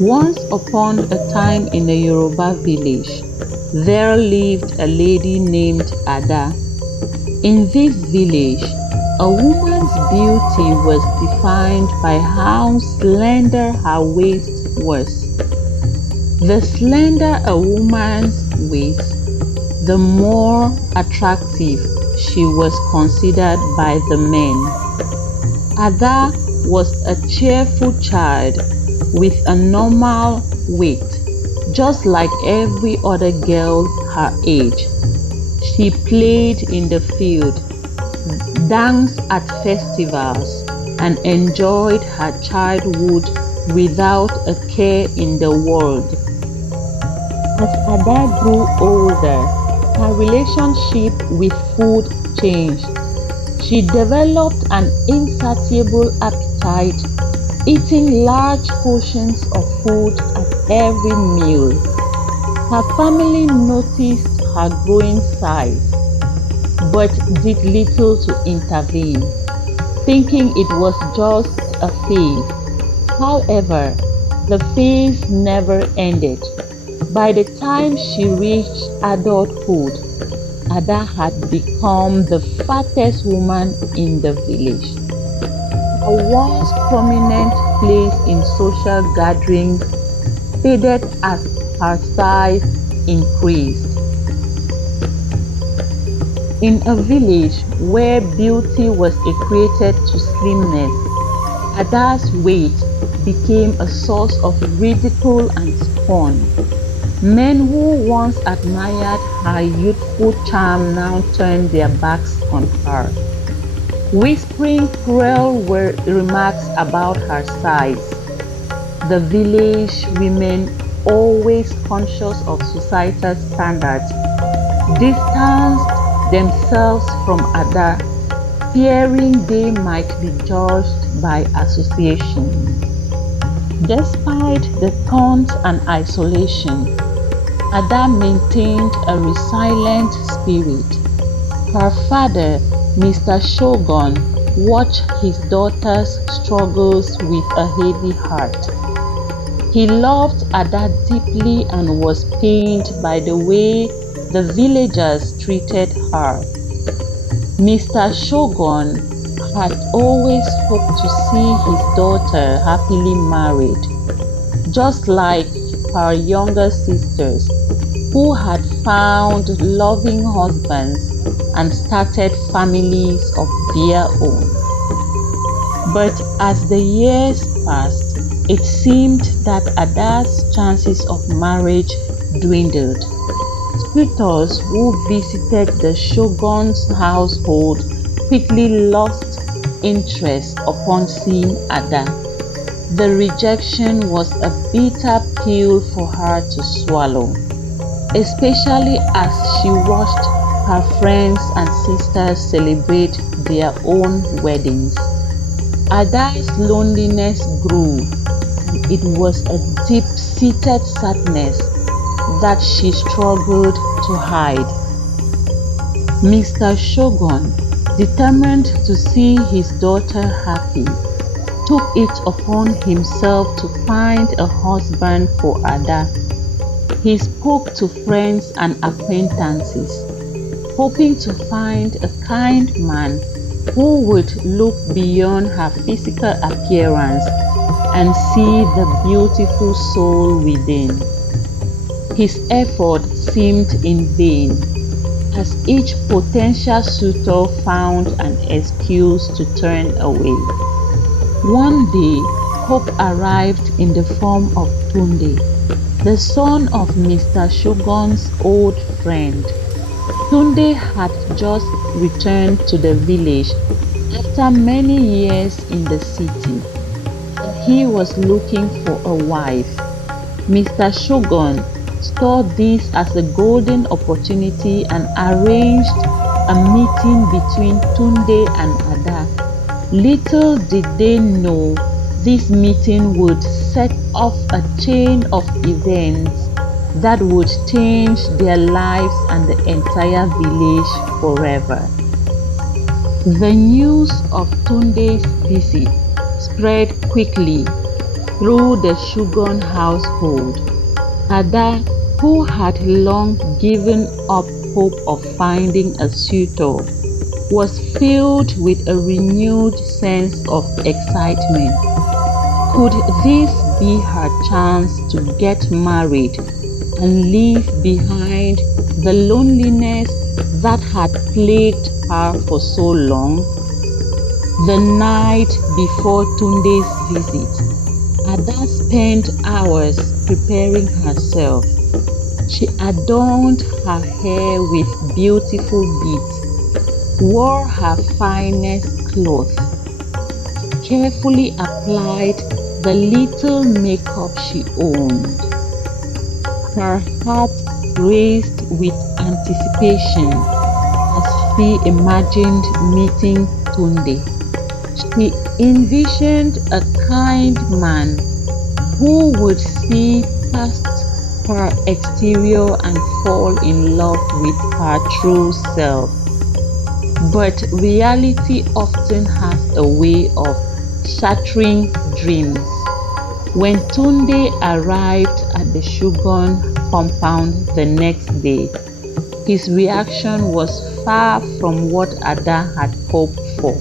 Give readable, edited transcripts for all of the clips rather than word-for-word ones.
Once upon a time in a Yoruba village, there lived a lady named Ada. In this village, a woman's beauty was defined by how slender her waist was. The slender a woman's waist, the more attractive she was considered by the men. Ada was a cheerful child with a normal weight, just like every other girl her age. She played in the field, danced at festivals, and enjoyed her childhood without a care in the world. As Ada grew older, her relationship with food changed. She developed an insatiable appetite, eating large portions of food at every meal. Her family noticed her growing size, but did little to intervene, thinking it was just a phase. However, the phase never ended. By the time she reached adulthood, Ada had become the fattest woman in the village. Her once prominent place in social gatherings faded as her size increased. In a village where beauty was equated to slimness, Ada's weight became a source of ridicule and scorn. Men who once admired her youthful charm now turned their backs on her, whispering cruel remarks about her size. The village women, always conscious of societal standards, distanced themselves from Ada, fearing they might be judged by association. Despite the taunts and isolation, Ada maintained a resilient spirit. Her father, Mr. Shogun, watched his daughter's struggles with a heavy heart. He loved Ada deeply and was pained by the way the villagers treated her. Mr. Shogun had always hoped to see his daughter happily married, just like her younger sisters, who had found loving husbands and started families of their own. But as the years passed, it seemed that Ada's chances of marriage dwindled. Suitors who visited the shogun's household quickly lost interest upon seeing Ada. The rejection was a bitter pill for her to swallow, especially as she watched her friends and sisters celebrate their own weddings. Ada's loneliness grew, and it was a deep-seated sadness that she struggled to hide. Mr. Shogun, determined to see his daughter happy, took it upon himself to find a husband for Ada. He spoke to friends and acquaintances, hoping to find a kind man who would look beyond her physical appearance and see the beautiful soul within. His effort seemed in vain, as each potential suitor found an excuse to turn away. One day, hope arrived in the form of Tunde, the son of Mr. Shogun's old friend. Tunde had just returned to the village after many years in the city, and he was looking for a wife. Mr. Shogun saw this as a golden opportunity and arranged a meeting between Tunde and Ada. Little did they know this meeting would set off a chain of events that would change their lives and the entire village forever. The news of Tunde's visit spread quickly, through the Shugon household. Ada, who had long given up hope of finding a suitor, was filled with a renewed sense of excitement. Could this be her chance to get married and leave behind the loneliness that had plagued her for so long? The night before Tunde's visit, Ada spent hours preparing herself. She adorned her hair with beautiful beads, wore her finest clothes, carefully applied the little makeup she owned. Her heart raced with anticipation as she imagined meeting Tunde. She envisioned a kind man who would see past her exterior and fall in love with her true self. But reality often has a way of shattering dreams. When Tunde arrived at the Shugon compound the next day, his reaction was far from what Ada had hoped for.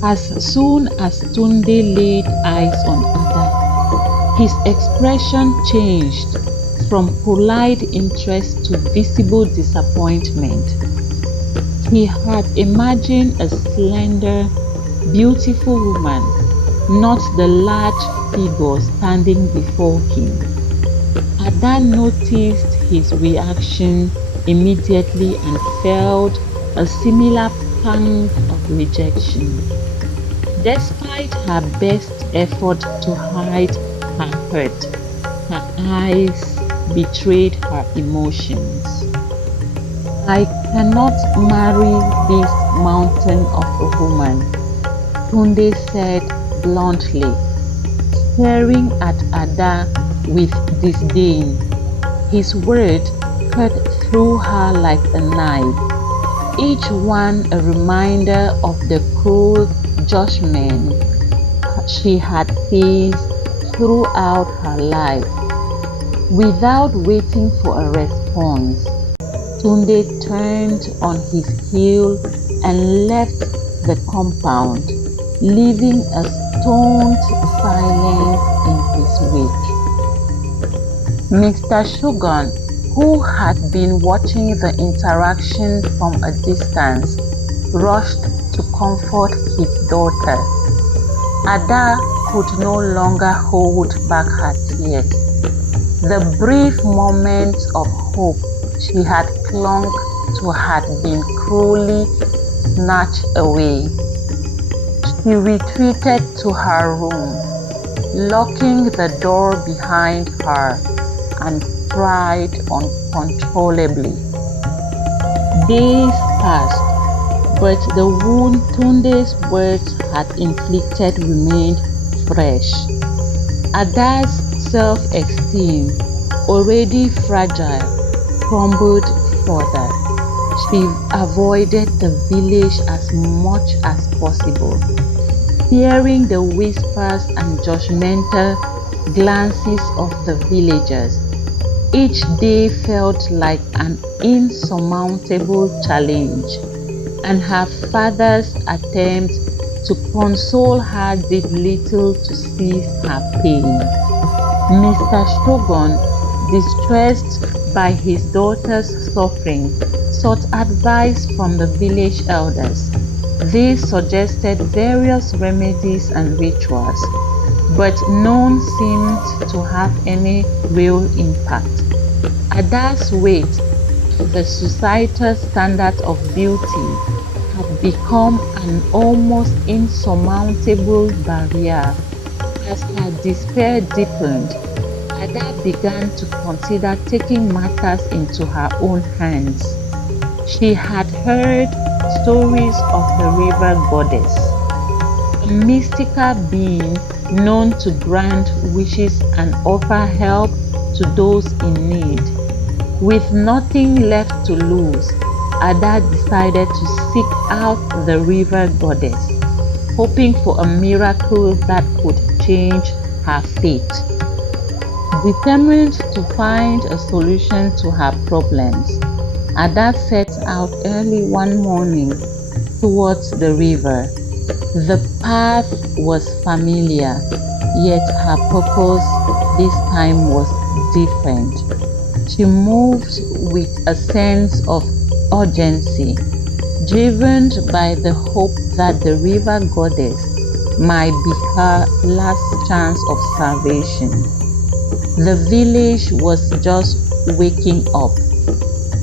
As soon as Tunde laid eyes on Ada, his expression changed from polite interest to visible disappointment. He had imagined a slender, beautiful woman, not the large figure standing before him. Ada noticed his reaction immediately and felt a similar pang of rejection. Despite her best effort to hide her hurt, her eyes betrayed her emotions. "I cannot marry this mountain of a woman," Tunde said bluntly, staring at Ada with disdain. His words cut through her like a knife, each one a reminder of the cruel judgment she had faced throughout her life. Without waiting for a response, Tunde turned on his heel and left the compound, leaving a stone silence in his wake. Mr. Shugon, who had been watching the interaction from a distance, rushed to comfort his daughter. Ada could no longer hold back her tears. The brief moments of hope she had clung to had been cruelly snatched away. She retreated to her room, locking the door behind her, and cried uncontrollably. Days passed, but the wound Tunde's words had inflicted remained fresh. Ada's self-esteem, already fragile, crumbled further. She avoided the village as much as possible, fearing the whispers and judgmental glances of the villagers. Each day felt like an insurmountable challenge, and her father's attempt to console her did little to ease her pain. Mr. Shogun, distressed by his daughter's suffering, sought advice from the village elders. They suggested various remedies and rituals, but none seemed to have any real impact. Ada's weight, the societal standard of beauty, had become an almost insurmountable barrier. As her despair deepened, Ada began to consider taking matters into her own hands. She had heard stories of the river goddess, a mystical being known to grant wishes and offer help to those in need. With nothing left to lose, Ada decided to seek out the river goddess, hoping for a miracle that could change her fate. Determined to find a solution to her problems, Ada set out early one morning towards the river. The path was familiar, yet her purpose this time was different. She moved with a sense of urgency, driven by the hope that the river goddess might be her last chance of salvation. The village was just waking up,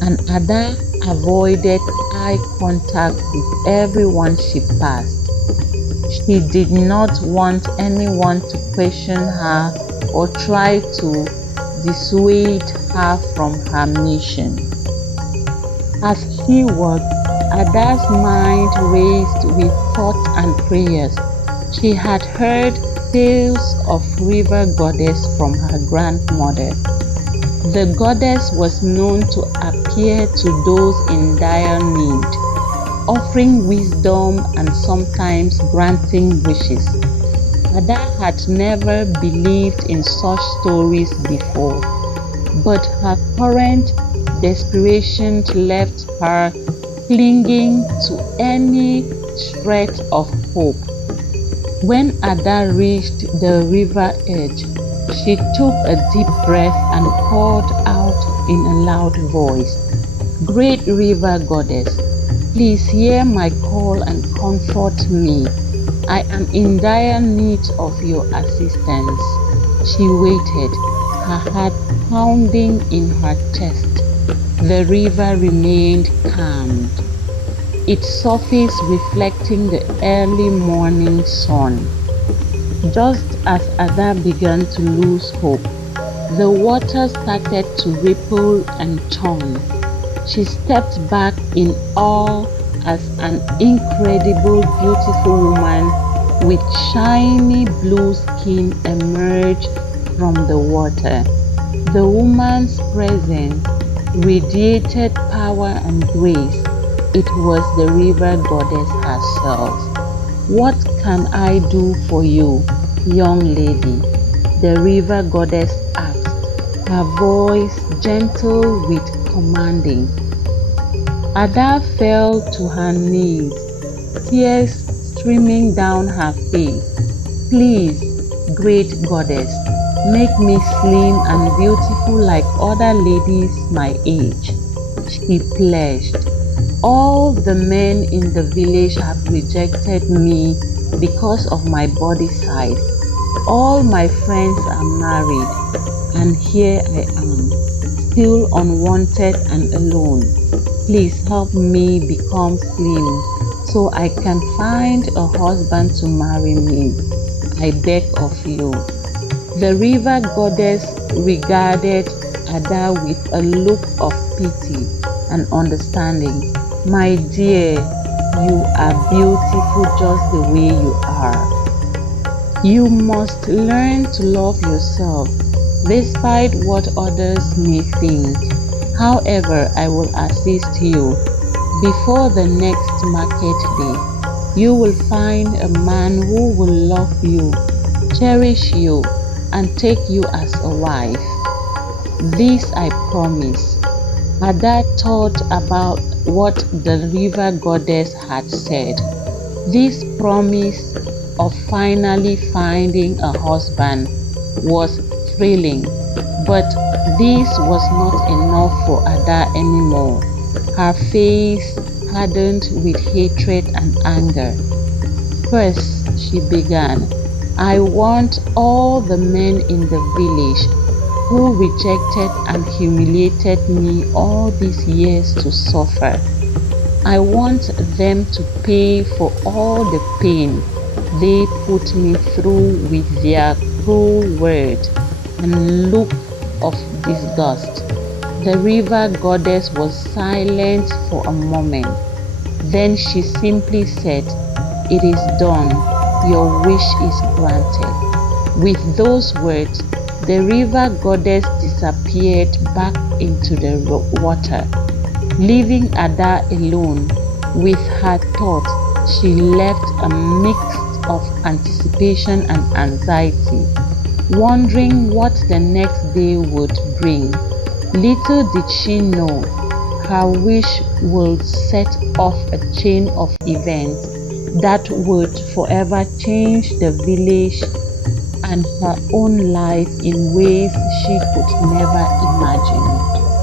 and Ada avoided eye contact with everyone she passed. She did not want anyone to question her or try to dissuade her from her mission. As she walked, Ada's mind raced with thoughts and prayers. She had heard tales of river goddess from her grandmother. The goddess was known to appear to those in dire need, offering wisdom and sometimes granting wishes. Ada had never believed in such stories before, but her current desperation left her clinging to any shred of hope. When Ada reached the river edge, she took a deep breath and called out in a loud voice, "Great river goddess, please hear my call and comfort me. I am in dire need of your assistance." She waited, her heart pounding in her chest. The river remained calm, its surface reflecting the early morning sun. Just as Ada began to lose hope, the water started to ripple and churn. She stepped back in awe as an incredible, beautiful woman with shiny blue skin emerged from the water. The woman's presence radiated power and grace. It was the river goddess herself. "What can I do for you, young lady?" the river goddess asked, her voice gentle with commanding. Ada fell to her knees, tears streaming down her face. "Please, great goddess, make me slim and beautiful like other ladies my age," she pledged. "All the men in the village have rejected me because of my body size. All my friends are married, and here I am, still unwanted and alone. Please help me become slim so I can find a husband to marry me. I beg of you." The river goddess regarded Ada with a look of pity and understanding. "My dear, you are beautiful just the way you are. You must learn to love yourself, despite what others may think. However, I will assist you. Before the next market day, you will find a man who will love you, cherish you, and take you as a wife. This I promise." Ada thought about what the river goddess had said. This promise of finally finding a husband was thrilling, but this was not enough for Ada anymore. Her face hardened with hatred and anger. "First," she began, "I want all the men in the village who rejected and humiliated me all these years to suffer. I want them to pay for all the pain they put me through with their cruel words and look of disgust." The river goddess was silent for a moment. Then she simply said, "It is done. Your wish is granted." With those words, the river goddess disappeared back into the water, leaving Ada alone with her thoughts. She left a mixed of anticipation and anxiety, wondering what the next day would bring. Little did she know her wish would set off a chain of events that would forever change the village and her own life in ways she could never imagine.